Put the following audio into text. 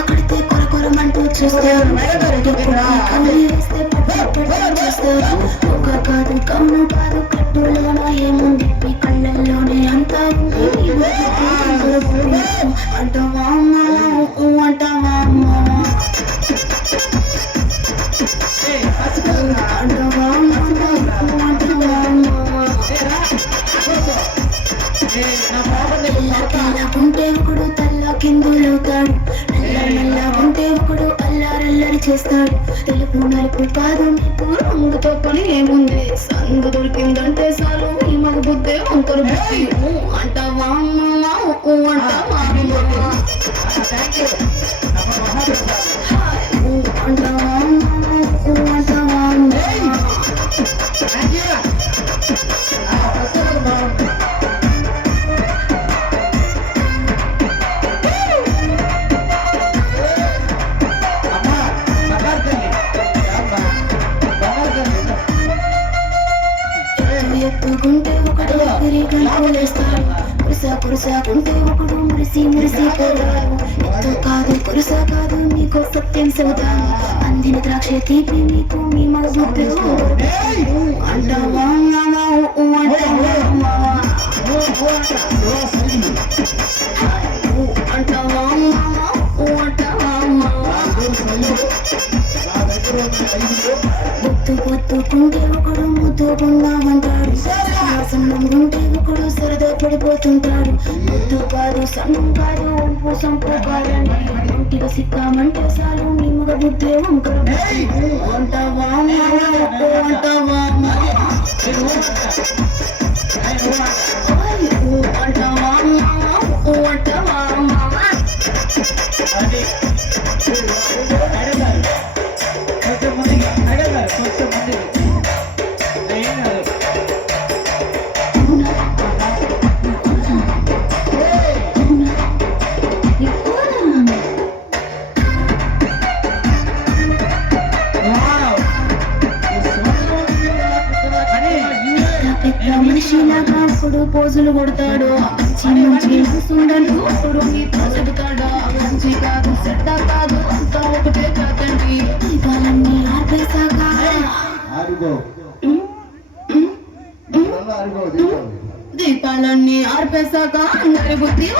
కడితే కొరకొరమంటూ చూస్తారు వేస్తే చూస్తారు ఒక కాదు కమ్ము కాదు కట్టులోన ఏముంది మీ కళ్ళల్లోనే అంతా ఉంది అంటావా అంటావా ఉంటే ఒకడు తల్ల కిందులవుతాడు నల్లగుంటే ఒకడు అల్లారల్లరి చేస్తాడు తెలుపు నలుపు కాదు నీకు రంగుతో పని ఏముంది సందు దొరికిందంటే చాలు ఈ మగ బుద్ధే వంకరు బుద్ధి అంటావా అంటావా అంటావా ఎత్తుకుంటే ఒకడు ఎగిరి గంతులేస్తాడు కురుసాకుంటే ఒకడు మురిసి పోరాడు ఎత్తు కాదు కురుసా కాదు నీకు సత్యం చెబుతాను అందిన ద్రాక్ష తీపి నీకు మీ మగ బుద్ధి అంటావా అంటావా పొత్తుకుంటే ఒకడు ముద్దుకున్నామంటాడు సన్నం ఉంటే ఒకడు సరదా పడిపోతుంటాడు ముద్దు కాదు సన్నం కాదు ఉప్పు సంపు కాదండి ఒంటిగా సిక్కామంటే చాలు నీ మగ బుద్ధి వంకర అంటావా అంటావా అంటావా అంటావా మనిషిలాగా అప్పుడు పోజులు కొడతాడు మంచి సుండలు అప్పుడు నీతో చెబుతాడు మంచి కాదు చెడ్డ కాదు అంతా ఒకటే కాదండి దీపాలన్నీ ఆర్పేశాక దీపాలన్నీ ఆర్పేశాక అందరి బుద్ధి